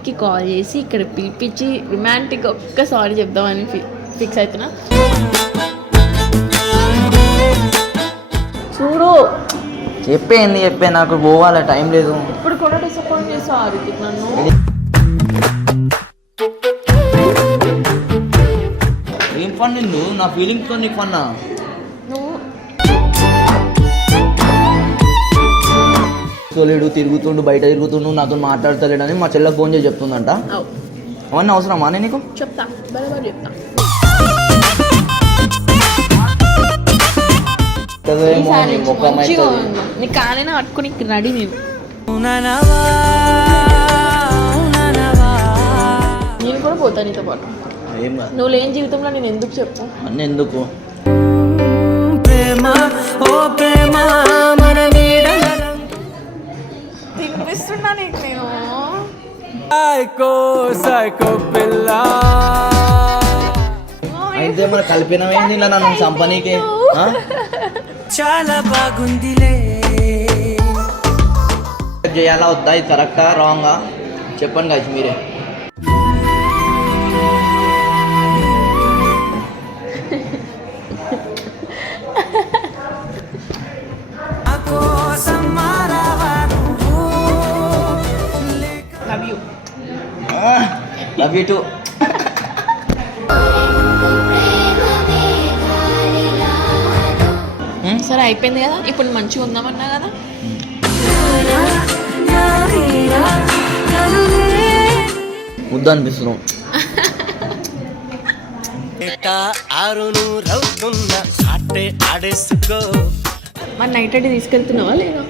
రితిక్కి call చేసి ఇక్కడ పిలిపించి రొమాంటిక్ ఒక్క సారీ చెప్దామని ఫిక్స్ అవుతున్నా చూడు. చెప్పేంది చెప్పే నాకు పోవాలా టైం లేదు. ఇప్పుడు కూడా డిసప్పాయింట్ చేసావు నన్ను. ఏం ఫన్ నిందు నా ఫీలింగ్తో నీకు ఫన్నా తోలేడు తిరుగుతుండు బయట తిరుగుతుండు నాతో మాట్లాడతలేడని మా చెల్లెకి ఫోన్ చేసి చెప్తుందంట. అవు. అవన్నీ అవసరమా నేను నీకు? చెప్తా బరాబర్ చెప్తా. చదివేమో నీ ముఖం మంచిగా అవుతుంది ఉండు. నీ కాలైనా పట్టుకుని రెడీ నేను నేను కూడా పోతా నీతో పాటు. ఏం కాదు నువ్వు లేని జీవితంలో నేను ఎందుకు చెప్పు? అన్నీ ఎందుకు తినిపిస్తున్నా నీకు నేను. అయితే మన కల్పినమైంది నన్ను సంపనీకి? చాలా బాగుందిలే. చేయాలా వద్దా ఇది కరెక్టా రాంగా చెప్పండి కాదు మీరే. లవ్ యూ టూ సరే అయిపోయింది కదా? ఇప్పుడు మంచిగా ఉందామన్నా కదా? ముద్దు అనిపిస్తున్నాం ఆరును రౌతున్న ఆటే ఆడేసుకో. మరి నైట్ అంటే తీసుకెళ్తున్నావా లేదా?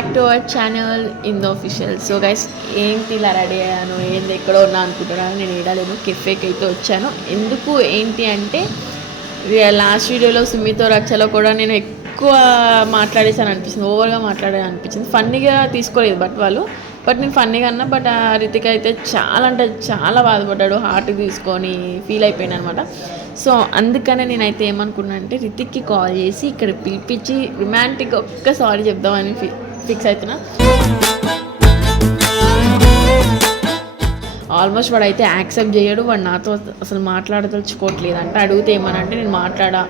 Back to our channel in the official so guys ఏంటి ఇలా రెడీ అయ్యాను? ఏంది ఎక్కడో ఉన్నా అనుకుంటున్నాను నేను ఏడాలేను కెఫేకి అయితే వచ్చాను. ఎందుకు ఏంటి అంటే లాస్ట్ వీడియోలో సుమితో రక్షలో కూడా నేను ఎక్కువ మాట్లాడేసాను అనిపిస్తుంది. ఓవర్గా మాట్లాడే అనిపించింది ఫన్నీగా తీసుకోలేదు బట్ వాళ్ళు. బట్ నేను ఫన్నీగా అన్నా బట్ ఆ రితిక్ అయితే చాలా అంటే చాలా బాధపడ్డాడు. హార్ట్ తీసుకొని ఫీల్ అయిపోయాను అనమాట సో అందుకనే నేనైతే ఏమనుకున్నాను అంటే రితిక్కి కాల్ చేసి ఇక్కడ పిలిపించి రొమాంటిక్ ఒక్క సారీ చెప్దామని ఫీ ఫిక్స్ అవుతున్నా. ఆల్మోస్ట్ వాడు అయితే యాక్సెప్ట్ చేయడు వాడు నాతో అసలు మాట్లాడదలుచుకోవట్లేదు అంటే అడిగితే ఏమనంటే నేను మాట్లాడా?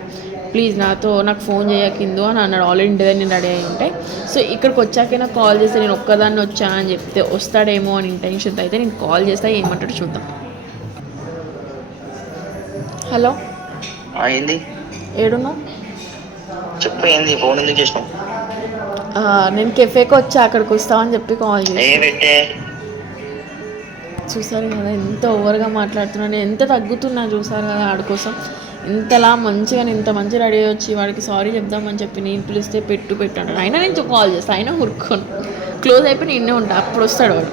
ప్లీజ్ నాతో నాకు ఫోన్ చేయకిందు అని అన్నాడు. ఆల్రెడీ ఇంటి దగ్గర నేను రెడీ అయి ఉంటే. సో ఇక్కడికి వచ్చాక నాకు కాల్ చేస్తే నేను ఒక్కదాన్ని వచ్చా అని చెప్తే వస్తాడేమో అని ఇంటెన్షన్తో అయితే నేను కాల్ చేస్తా ఏమంటాడు చూద్దాం. హలో? ఏంది? ఏడున్నావు? చెప్పు ఏంది? ఫోన్ ఎందుకు చేసినావు? నేను కెఫేకి వచ్చా అక్కడికి వస్తావని చెప్పి కాల్ చేసి చూసారు కదా ఎంత ఓవర్గా మాట్లాడుతున్నాను ఎంత తగ్గుతున్నా చూసారు కదా ఆడి కోసం. ఇంతలా మంచిగా నేను ఇంత మంచి రెడీ వచ్చి వాడికి సారీ చెప్దామని చెప్పి నేను పిలిస్తే పెట్టు పెట్టు అంటాడు. అయినా నేను కాల్ చేస్తాను అయినా ఉరుక్కోను క్లోజ్ అయిపోయి నిన్నే ఉంటా. అప్పుడు వస్తాడు వాడు.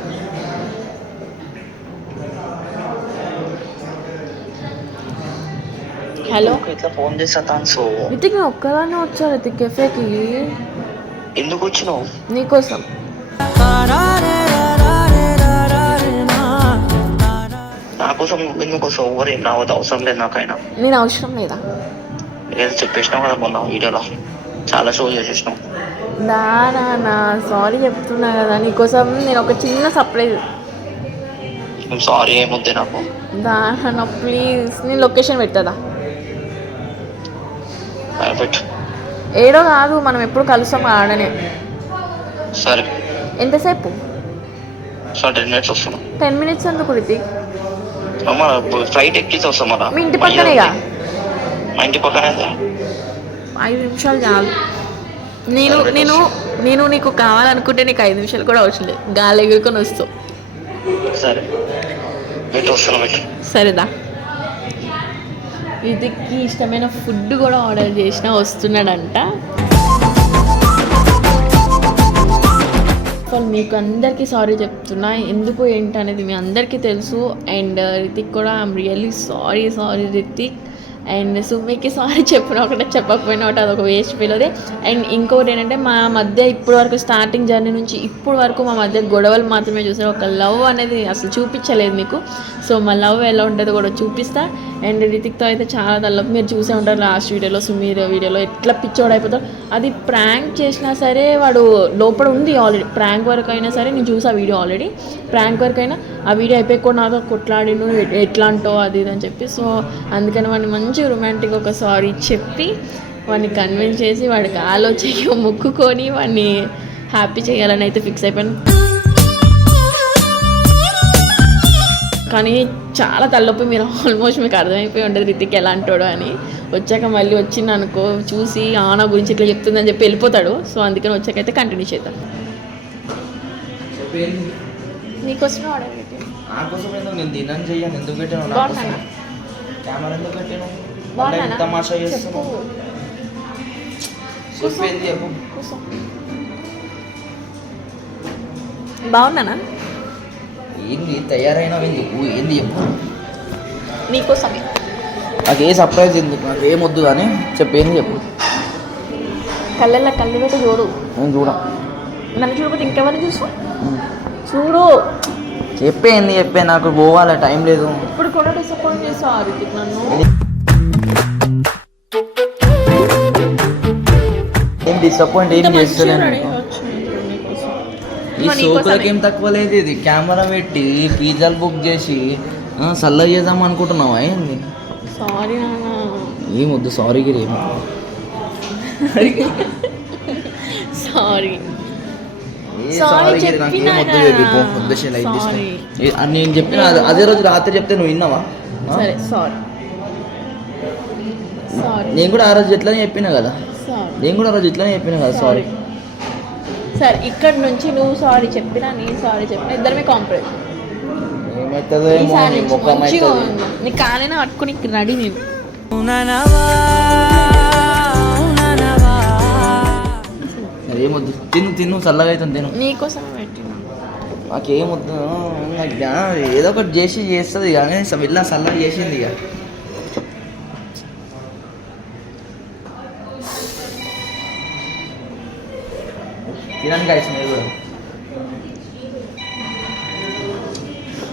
హలో? ఇట్లా ఫోన్ చేస్తా తాన్సు రితిక్ నేను ఒక్కదాన్నే వచ్చా రితిక్ కెఫేకి? ఎందుకు వచ్చినావు? నీకోసం. నా కోసం ఎందుకు వస్తావు? ఎవరు ఏం రావద్దు అవసరం లేదు నాకైనా. నేను అవసరం లేదా? ఏదో చెప్పేసినావు కదా మొన్న వీడియోలో. చాలా షో చేసేసినావు. నా నా నా సారీ చెప్తున్నా కదా నీకోసం నేను ఒక చిన్న సర్ప్రైజ్ సారీ ఏముంది నాకు. దానా ప్లీజ్ నేను లొకేషన్ పెట్టదా పెట్టు. ఏడో కాదు మనం ఎప్పుడు కలుస్తాం ఆడనే. సరే. ఎంతసేపు? టెన్ మినిట్స్ వస్తున్నాం. టెన్ మినిట్స్ ఎందుకు రితిక్ ఫ్లైట్ ఎక్కిసి వస్తాం మీ ఇంటి పక్కనేగా మా ఇంటి పక్కనే. ఐదు నిమిషాలు చాలు. నేను నేను నేను నీకు కావాలనుకుంటే నీకు ఐదు నిమిషాలు కూడా అవసరం లేదు. గాలి ఎగురుకొని వస్తావు సరే. సరేదా. రితిక్కి ఇష్టమైన ఫుడ్ కూడా ఆర్డర్ చేసినా వస్తున్నాడంట. సో మీకు అందరికీ సారీ చెప్తున్నా. ఎందుకు ఏంటి అనేది మీ అందరికీ తెలుసు. అండ్ రితిక్ కూడా I'm really sorry sorry Ritik. And సుమ్మికి sorry చెప్పిన ఒకటే చెప్పకపోయినా ఒకటి అదొక వేస్ట్ ఫీల్ అదే. అండ్ ఇంకొకటి ఏంటంటే మా మధ్య ఇప్పుడు వరకు స్టార్టింగ్ జర్నీ నుంచి ఇప్పుడు వరకు మా మధ్య గొడవలు మాత్రమే చూసారు ఒక లవ్ అనేది అసలు చూపించలేదు మీకు. సో మా లవ్ ఎలా ఉంటుందో కూడా చూపిస్తా. అండ్ రితిక్తో అయితే చాలా తల్లపు మీరు చూసే ఉంటారు లాస్ట్ వీడియోలో సుమీర్ వీడియోలో ఎట్లా పిచ్చోడు అయిపోతాడు. అది ప్రాంక్ చేసినా సరే వాడు లోపల ఉంది ఆల్రెడీ ప్రాంక్ వరకు అయినా సరే నేను చూసా వీడియో ఆల్రెడీ ప్రాంక్ వరకు అయినా ఆ వీడియో అయిపోయి నాతో కొట్లాడిను ఎట్లా అంటావు అది ఇది అని చెప్పి. సో అందుకని వాడిని మంచి రొమాంటిక్ ఒక సారీ చెప్పి వాడిని కన్విన్స్ చేసి వాడికి ఆలోచన మొక్కుకొని వాడిని హ్యాపీ చేయాలని అయితే ఫిక్స్ అయిపోయాను. కానీ చాలా తలనొప్పి మీరు ఆల్మోస్ట్ మీకు అర్థమైపోయి ఉంటుంది రితిక్ ఎలా అంటాడు అని. వచ్చాక మళ్ళీ వచ్చింది అనుకో చూసి ఆనా గురించి ఇట్లా చెప్తుందని చెప్పి వెళ్ళిపోతాడు. సో అందుకని వచ్చాకైతే కంటిన్యూ చేద్దాం. నీకోసం ఆర్డర్ నేను ఎందుకు పెట్టాను? కెమెరా ఎందుకు పెట్టాను? తమాషా కూర్చో బాగున్నానా? ఏంది? తయారైనా ఎందుకు ఏంది చెప్పు. నీకోసమే. నాకు ఏ సర్ప్రైజ్ ఎందుకు? నాకు ఏం వద్దు కానీ చెప్పేంది చెప్పు. కళ్ళల్లో కళ్ళు పెట్టి చూడు. నేను చూడ. నన్ను చూడకపోతే ఇంకెవరిని చూసు చూడు. చెప్పేంది చెప్పే? నాకు పోవాలి? టైం లేదు. ఇప్పుడు కూడా డిసప్పాయింట్ చేసావు రితిక్ నన్ను. ఏం డిసప్పాయింట్ ఏం చేస్తలేను. ఈ. సోకులకి ఏం తక్కువ లేదు ఇది. కెమెరా పెట్టి పిజ్జాలు బుక్ చేసి సల్ల చేద్దాం అనుకుంటున్నావా ఏంది? సారీ ఏం వద్దు సారీ గిరి సారీ. నేను చెప్పిన అదే- రోజు రాత్రి చెప్తే నువ్వు విన్నావా? నేను కూడా ఆ రోజు ఎట్లనే చెప్పినా కదా. నేను కూడా ఆ రోజు ఇట్లనే చెప్పినా కదా సారీ. సరే ఇక్కడ నుంచి నువ్వు సారీ చెప్పినా నేను సారీ చెప్పినా ఇద్దరమే కాంప్రమైజ్ మంచిగా ఉండు. నీ కాలైనా పట్టుకుని రెడీ నేను. ఉననవా, ఉననవా. ఏమొద్దు తిను తిను చల్లగా అవుతుంది తిను. నీకోసం పెట్టినా నాకేమొద్దు నాకు ఏదో ఒకటి చేసి చేస్తుంది కానీ వెళ్ళా చల్లగా చేసింది ఇక. మీరు కూడా.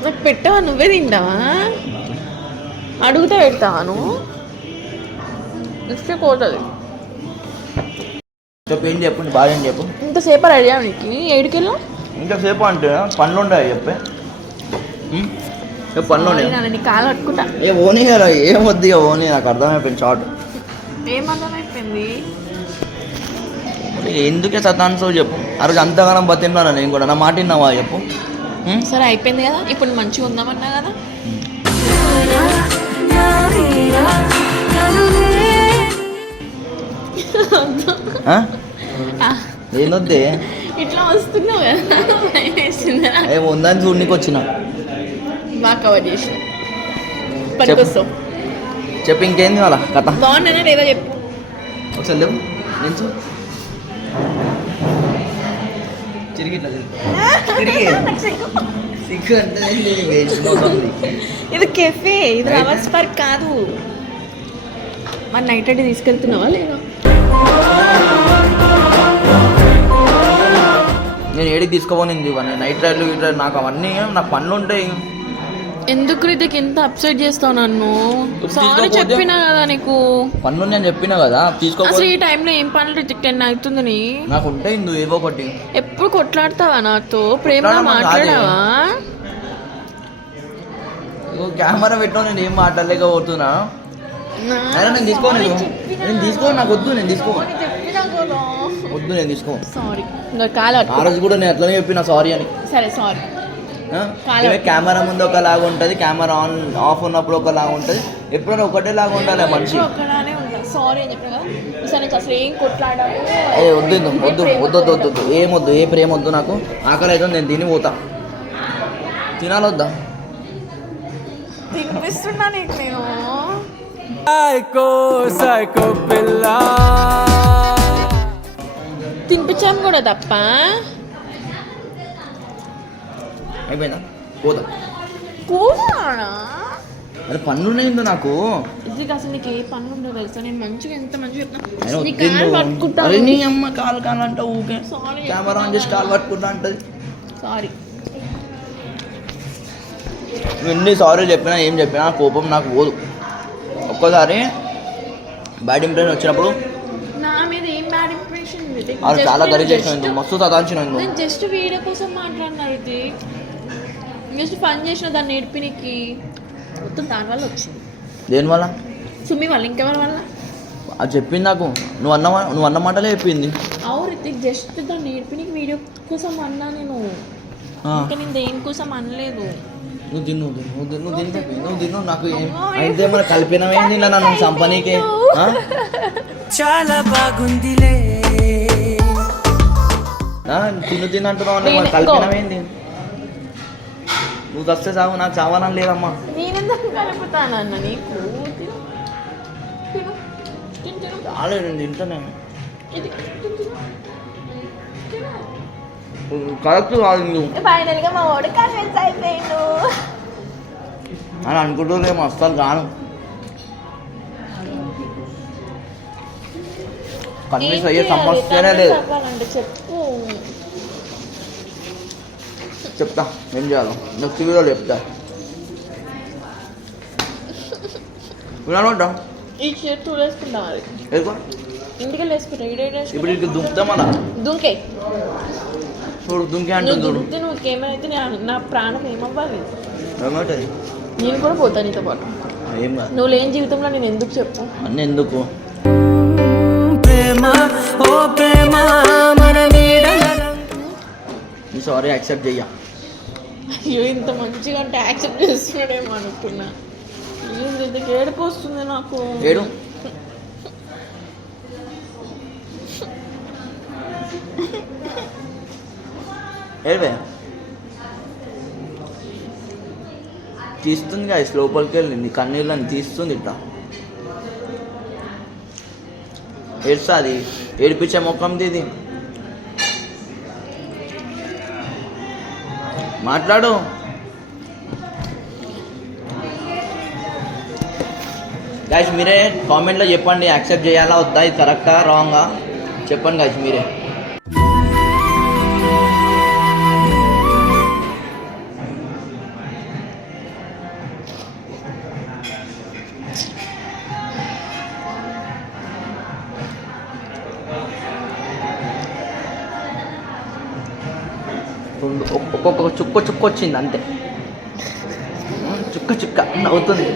నాకు పెట్టవా? నువ్వే తింటావా? అడుగుతా పెడతావా నువ్వు లిప్స్టిక్ పోతుంది. ఏం చెప్పు బాగా ఏం చెప్పు? ఇంతసేపు రెడీ నీకు. ఏడుకెళ్ళాం ఇంతసేపు అంటే పనులు ఉంటాయి చెప్పే. పనులు ఉన్నాయి? కాలు పట్టుకుంటా ఏ ఓనీ కదా ఏం వద్దు ఇక ఓనీ నాకు అర్థమైపోయింది షార్ట్ ఏం అర్థమైపోయింది? ఎందుకే సతాన్సో చెప్పు? ఆ రోజు అంతగానం బతిన్నాను నేను కూడా? నా మాట విన్నావా చెప్పు? ఉం? సరే అయిపోయింది కదా? ఇప్పుడు మంచిగా ఉందామన్నా కదా? ఆ? ఆ, ఏందొద్దే? ఇట్లా వస్తున్నావు కదా? భయం వేసిందా ఏ ఉందని చూడనికి వచ్చిన. బాగా కవర్ చెప్పు. ఇంకేం కావాలా కథ? బాగున్నానా లేదా చెప్పు. ఒకసారి లేవు తిరిగి ఇట్లా తిరిగి తిరిగి. సిగ్గు అంటే. ఇది కెఫే ఇది రవర్స్ పార్క్ కాదు. మరి నైట్ అంటే తీసుకెళ్తున్నావా లేదా? నేను ఏడికి ఇవన్నీ నైట్ రైడ్లు రైడ్ నాకు అవన్నీ నాకు పనులు ఉంటాయి. ఎందుకు రీతికి ఎంత అప్సెట్ చేస్తావు నన్ను? సారీ చెప్పినా కదా నీకు. పనులు నేను చెప్పినా కదా అసలు తీసుకోపోతే ఈ టైంలో ఏం పనులు రితిక్? టెన్ అవుతుందని నాకు ఉంటాయి ఇందు ఏవో ఒకటి. ఎప్పుడు కొట్లాడతావా నాతో? ప్రేమగా కాదే. మాట్లాడావా? కెమెరా పెట్టావు నేను ఏం మాట్లాడలేకపోతున్నా. నేను తీసుకోను నేను. తీసుకోను నాకు వద్దు నేను తీసుకోను వద్దు నేను తీసుకోను సారీ. ఇంకా కాలు. ఆ. రోజు కూడా నేను అట్లనే చెప్పిన సారీ అని. సరే సారీ. కెమెరా ముందు ఒకలాగా ఉంటుంది కెమెరా ఆన్ ఆఫ్ ఉన్నప్పుడు ఒకలాగా ఉంటుంది. ఎప్పుడైనా ఒకటే లాగా ఉండాలి మనిషి. సారీ అని చెప్పిన కదా. అసలు ఏం వద్దు వద్దు వద్దు వద్దు వద్దు వద్దు. ఏం వద్దు ఏ ప్రేమ వద్దు నాకు. ఆకలి అయితే నేను తిని పోతా. తినాలొద్దా తినిపిస్తున్నా నీకు నేను. సైకో సైకో పిల్ల. తినిపించాము కూడా తప్ప. అయిపోయిందా? పోతా కూడానా అరే ఉన్నాయిందో నాకు. ఇది అసలు నీకు ఏ పనులు ఉండదు తెలుసా? నేను మంచిగా ఎంత మంచిగా నీ కాలు. పట్టుకుంటా అరే నీ అమ్మ కాలు కాలు అంట ఊకే సారీ కెమెరా ఆన్ చేసి కాలు పట్టుకుంటా అంటది సారీ ఎన్ని సారీలు చెప్పినా ఏం చెప్పినా కోపం నాకు పోదు. ఒక్కోసారి బ్యాడ్ ఇంప్రెషన్ వచ్చినప్పుడు నా మీద ఏం బ్యాడ్ ఇంప్రెషన్ చాలా గరి చేసిన మస్తు తదాంచిన నేను జస్ట్ వీడియో కోసం మాట్లాడినా ఇది. జస్ట్ పని చేసిన దాన్ని నేర్పినికి మొత్తం దాని వల్ల వచ్చింది. దేనివల్ల సుమి వల్ల ఇంకెవరి వల్ల? అది చెప్పింది నాకు. నువ్వు అన్న నువ్వు అన్న మాటలే చెప్పింది. అవును రితిక్ జస్ట్ దాన్ని నేర్పినికి వీడియో కోసం అన్నా నేను. ఇంకా నేను దేనికోసం అనలేదు. నువ్వు తిను నువ్వు తిను, నువ్వు తిను నువ్వు తిను. నాకు అయితే మన కలిపినవేంది ఇలా నన్ను సంపనీకి? చాలా బాగుందిలే. తిను తిను అంటున్నావు అంటే మరి నేను- కలిపినవేంది నువ్వు వస్తే చావు నాకు చావాలని లేదమ్మా. నేనెందుకు కలుపుతానన్న నీకు? చాలు నేను తింటానే. కరెక్ట్ కాదు నువ్వు ఫైనల్గా మా వాడు కన్విన్స్ అయిపోయిండు. అని అనుకుంటూనేమో అస్సలు కాను కన్విన్స్ అయ్యే సమస్యనే లేదు. చెప్పు. చెప్తా ఏం చేయాలో? నెక్స్ట్ వీడియోలో చెప్తా. వినాలంటా ఈ షర్ట్ వేసుకుంటాం అది ఇంటికి వేసుకుంటా. ఇప్పుడు దుంకుతామన్నా దుంకే. చూడు దుంకే నువ్వు అంటుంది చూడు నువ్వు నా- ప్రాణం ఏమవ్వాలి? ఏమంటుంది నేను కూడా పోతాను నీతో పాటు. నువ్వు లేని జీవితంలో నేను ఎందుకు చెప్పు అన్నీ ఎందుకు? ప్రేమ సారీ యాక్సెప్ట్ చెయ్య. అయ్యో ఇంత మంచిగా అంటే యాక్సెప్ట్ చేస్తున్నాడేమో అనుకున్నా. ఇది ఏడుపు వస్తుంది నాకు? ఏడు? ఏడువే తీస్తుంది గాయస్ లోపలికి వెళ్ళి నీ కన్నీళ్ళని తీస్తుంది ఇట్లా. ఏడుస్తుంది? ఏడిపించే ముఖం ఇది మాట్లాడు. గాయస్ మీరే కామెంట్లో చెప్పండి యాక్సెప్ట్ చేయాలా వద్దా? ఇది కరెక్టా రాంగా చెప్పండి గాయస్ మీరే. చుక్క చుక్క వచ్చింది అంతే. చుక్క చుక్క నవ్వుతుంది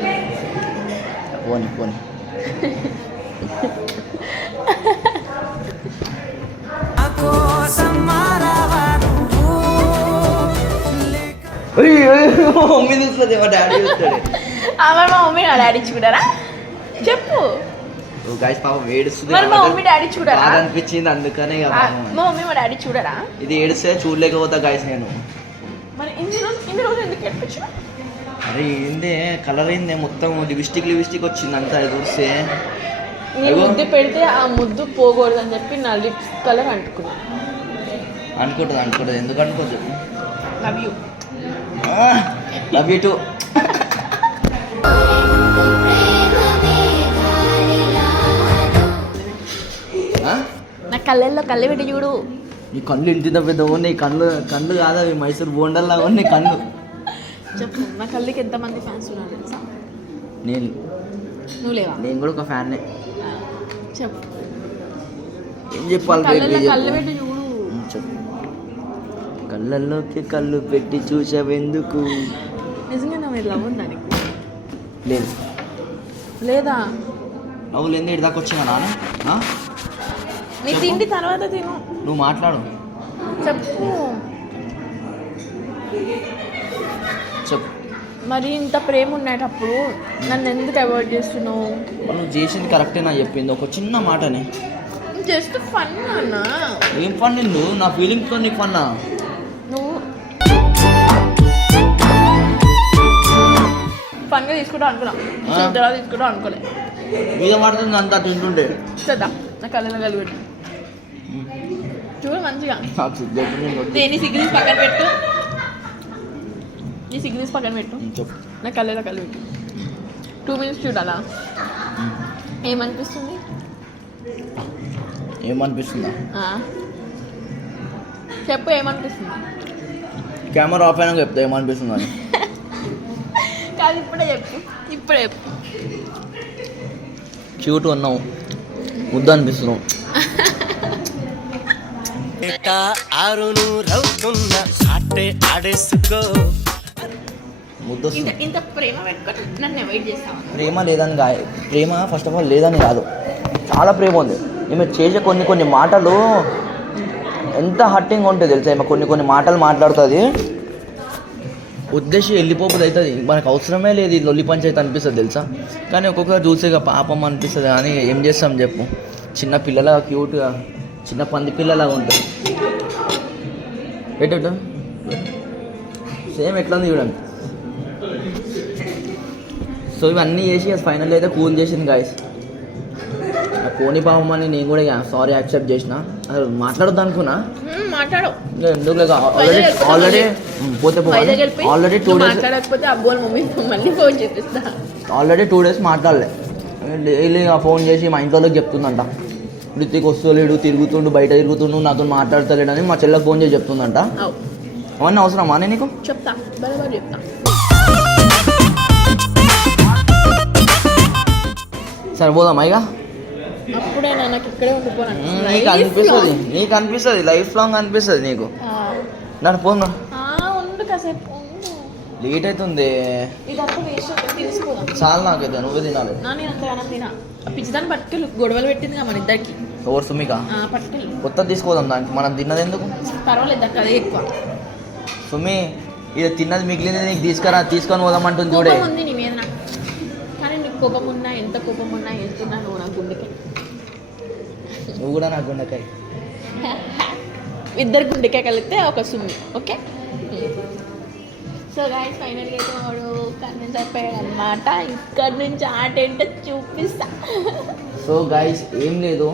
పోని పోని. మమ్మీ చూస్తుంది మా డాడీ చూస్తాడు. మా మమ్మీ నా డాడీ చూడరా? చెప్పు. గాయస్ పాపం ఏడుస్తుంది మరి మా మమ్మీ డాడీ చూడరా? అనిపించింది అందుకనే. మా మమ్మీ మా డాడీ చూడరా? ఇది ఏడిస్తే చూడలేకపోతా గాయస్ నేను. మరి ఇన్ని రోజులు ఇన్ని రోజులు ఎందుకు ఏడిపించిన అరే ఏందే కలర్ అయిందే మొత్తం? లిప్స్టిక్ లిప్స్టిక్ వచ్చింది అంతా అది చూస్తే నేను అయ్యో. ముద్దు పెడితే ఆ ముద్దు పోకూడదు అని చెప్పి నా లిప్స్ కలర్ అంటుకున్నా. అనుకుంటుంది అనుకుంటుంది ఎందుకు అనుకోదు love you love you too నా కళ్ళల్లో కళ్ళు పెట్టి చూడు. నీ కళ్ళు ఇంటి పెద్దవో నీ కళ్ళు కళ్ళు కాదు అవి మైసూర్ బోండల్లా నీ కళ్ళు. చెప్పు నా కళ్ళకి ఎంతమంది ఫ్యాన్స్ ఉన్నారు తెలుసా? నేను. నువ్వు లేవా? నేను కూడా ఒక ఫ్యాన్నే చెప్పు. ఏం చెప్పాలి. కళ్ళు పెట్టి చూడు. చెప్పు. కళ్ళల్లోకి కళ్ళు పెట్టి చూసావెందుకు? నిజంగా నా మీద లవ్ ఉందా నీకు? లేదు. లేదా? నవ్వులు ఎందుకు ఇటు దాకా వచ్చినా నాన్న? నీ తిండి తర్వాత తిను. నువ్వు మాట్లాడు. చెప్పు. చెప్పు. మరి ఇంత ప్రేమ ఉండేటప్పుడు నన్ను ఎందుకు అవాయిడ్ చేస్తున్నావు? నువ్వు చేసింది కరెక్టే నా చెప్పింది. ఒక చిన్న మాటనే. జస్ట్ ఫన్ అన్న. ఏం ఫన్ నిన్ను? నా ఫీలింగ్స్తో నీకు ఫన్నా నువ్వు ఫన్గా తీసుకుంటావు అనుకున్నా. తీసుకుంటావు అనుకోలే. మీద పడుతుంది అంతా తింటుండే శ్రద్ధ నా కళ్ళలో కలిపెట్టు చూడు మంచిగా. దేని సిగ్నల్స్ పక్కన పెట్టు. నీ సిగ్నల్స్ పక్కన పెట్టు. నా కళ్ళలో కలిపెట్టు టూ మినిట్స్ చూడాలా? ఏమనిపిస్తుంది? ఏమనిపిస్తుందా. చెప్పు ఏమనిపిస్తుంది? కెమెరా ఆఫ్ అయినా చెప్తా ఏమనిపిస్తుందా అని. కాదు ఇప్పుడే చెప్పు. ఇప్పుడే చెప్పు. క్యూట్ ఉన్నావు. ముద్దు అనిపిస్తున్నావు ఏట ఆరును రవుతున్న ఆటే ఆడేసుకో. ముద్దు ఇంత వస్తుంది ఇంత ప్రేమ పెట్టుకొని నన్ను అవాయిడ్ చేస్తావా? ప్రేమ లేదని గా ప్రేమ ఫస్ట్ ఆఫ్ ఆల్ లేదని కాదు. చాలా ప్రేమ ఉంది. ఈమె చేసే కొన్ని కొన్ని మాటలు ఎంత హట్టింగ్ ఉంటుంది తెలుసా? ఈమె కొన్ని కొన్ని మాటలు మాట్లాడుతుంది. ఉద్దేశం వెళ్ళిపోతుంది అవుతుంది మనకు అవసరమే లేదు ఈ లొల్లి పంచాయతీ అనిపిస్తుంది తెలుసా? కానీ ఒక్కొక్కరు చూసే ఇక పాపం అనిపిస్తుంది. కానీ ఏం చేస్తాం చెప్పు. చిన్న పిల్లల క్యూట్గా చిన్న పంది పిల్లలాగా ఉంటుంది. ఎటు సేమ్ ఎట్లా ఉంది చూడండి. సో ఇవన్నీ చేసి ఫైనల్ అయితే కూల్ చేసింది గాయస్ పోనీ పాపం అని నేను కూడా సారీ యాక్సెప్ట్ చేసిన. అసలు మాట్లాడొద్దు అనుకున్నా. ఎందుకు ఆల్రెడీ ఆల్రెడీ పోతే already two days already two days మాట్లాడలే. డైలీ ఫోన్ చేసి మా ఇంట్లోకి చెప్తుందంట. రితిక్ వస్తలేడు తిరుగుతుండు బయట తిరుగుతుండు నాతో మాట్లాడతలేడని మా చెల్లెకి ఫోన్ చేసి చెప్తుందంట. అవు. అవన్నీ అవసరమా నేను నీకు? చెప్తా బరాబర్ చెప్తా. సరే పోదామా ఇక? నాకు అనిపిస్తుంది. నీకు అనిపిస్తుంది లైఫ్ లాంగ్ అనిపిస్తుంది నీకు. నన్ను పోను కాసేపు. లేట్ అవుతుంది చాలా నాకైతే నువ్వే తినాలి. నా పిచ్చిదాన్ని పట్టుకెళ్ళి గొడవలు పెట్టింది మన ఇద్దరికి. ఓవర్ సుమిక? కొత్త తీసుకోదాం దానికి మనం తిన్నది ఎందుకు? పర్వాలేదు అక్క అదే ఎక్కువ. సుమి ఇది తిన్నది మిగిలింది నీకు తీసుకురా తీసుకొని పోదామంటుంది చూడే. ఉంది నీ మీద కానీ నీకు కోపం ఉన్నా ఎంత కోపం ఉన్నా వెళ్తున్నా నువ్వు నా గుండెకి. నువ్వు కూడా నాకు గుండెకాయ ఇద్దరు గుండెకాయ కలిపితే ఒక సుమ్మి ఓకే? సో గాయస్ ఫైనల్గా అయితే వాడు కన్విన్స్ అయిపోయాడు అనమాట ఇక్కడ నుంచి ఆట ఏంటో చూపిస్తా. సో గైస్ ఏం లేదు.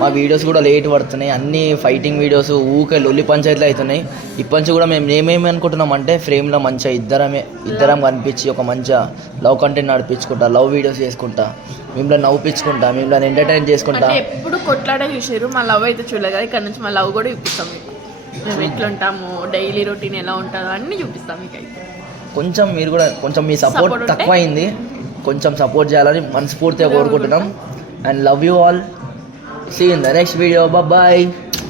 మా వీడియోస్ కూడా లేట్ పడుతున్నాయి. అన్ని ఫైటింగ్ వీడియోస్ ఊకే లొల్లి పంచాయతీలు అవుతున్నాయి. ఇప్పటి నుంచి కూడా మేము ఏమేమి అనుకుంటున్నాం అంటే ఫ్రేమ్లో మంచిగా ఇద్దరమే ఇద్దరం కనిపించి ఒక మంచిగా లవ్ కంటెంట్ నడిపించుకుంటా లవ్ వీడియోస్ చేసుకుంటా మిమ్మల్ని నవ్వుపించుకుంటా మిమ్మల్ని ఎంటర్టైన్ చేసుకుంటా. ఎప్పుడు కొట్లాడే చూసారు మా లవ్ అయితే చూడలేదు కదా ఇక్కడ నుంచి మా లవ్ కూడా చూపిస్తాం మీకు. మేము ఎట్లా ఉంటాము డైలీ రొటీన్ ఎలా ఉంటుందో అన్నీ చూపిస్తాం మీకు అయితే. కొంచెం మీరు కూడా కొంచెం మీ సపోర్ట్? తక్కువ అయింది కొంచెం సపోర్ట్ చేయాలని మనస్ఫూర్తిగా కోరుకుంటున్నాం. And love you all see in the next video bye